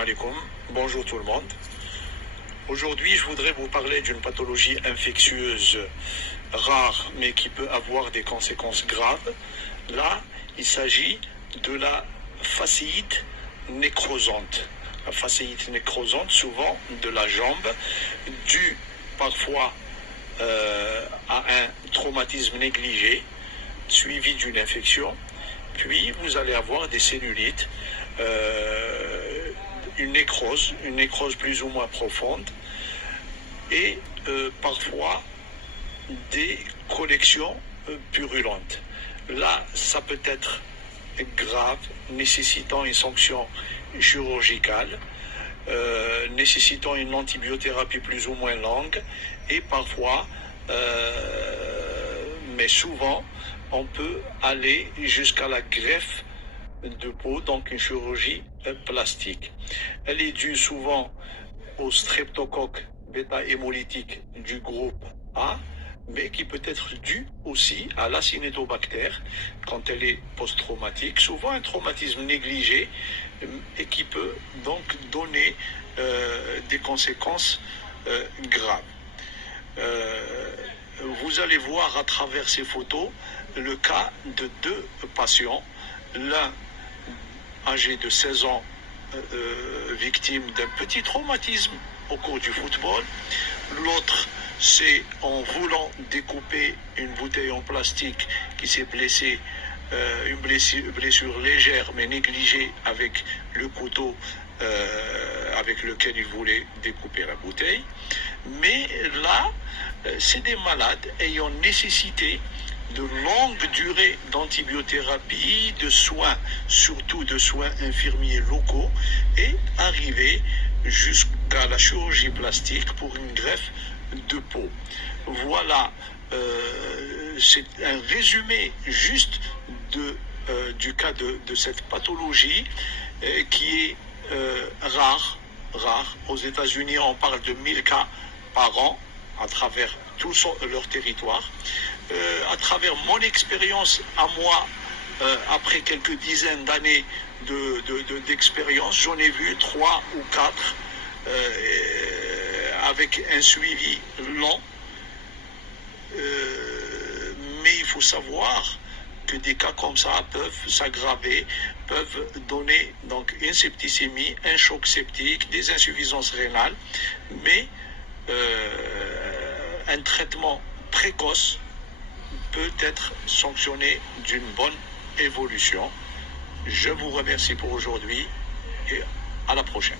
Alaikum. Bonjour tout le monde. Aujourd'hui, je voudrais vous parler d'une pathologie infectieuse rare, mais qui peut avoir des conséquences graves. Là, il s'agit de la fasciite nécrosante. La fasciite nécrosante, souvent de la jambe, due parfois à un traumatisme négligé, suivi d'une infection. Puis, vous allez avoir des cellulites, une nécrose plus ou moins profonde, et parfois des collections purulentes. Là, ça peut être grave, nécessitant une sanction chirurgicale, nécessitant une antibiothérapie plus ou moins longue, et parfois, mais souvent, on peut aller jusqu'à la greffe de peau, donc une chirurgie plastique. Elle est due souvent au streptocoque bêta-hémolytique du groupe A, mais qui peut être due aussi à l'acinetobactère quand elle est post-traumatique, souvent un traumatisme négligé, et qui peut donc donner des conséquences graves. Vous allez voir à travers ces photos le cas de deux patients, l'un âgé de 16 ans, victime d'un petit traumatisme au cours du football. L'autre, c'est en voulant découper une bouteille en plastique qui s'est blessé, une blessure légère mais négligée avec le couteau avec lequel il voulait découper la bouteille. Mais là, c'est des malades ayant nécessité de longues durées d'antibiothérapie, de soins, surtout de soins infirmiers locaux, et arriver jusqu'à la chirurgie plastique pour une greffe de peau. Voilà, c'est un résumé juste du cas de cette pathologie qui est rare. Aux États-Unis, on parle de 1000 cas par an à travers tout leur territoire. À travers mon expérience à moi, après quelques dizaines d'années d'expérience, j'en ai vu 3 ou 4 avec un suivi long. Mais il faut savoir que des cas comme ça peuvent s'aggraver, peuvent donner donc une septicémie, un choc septique, des insuffisances rénales, mais un traitement précoce peut être sanctionné d'une bonne évolution. Je vous remercie pour aujourd'hui et à la prochaine.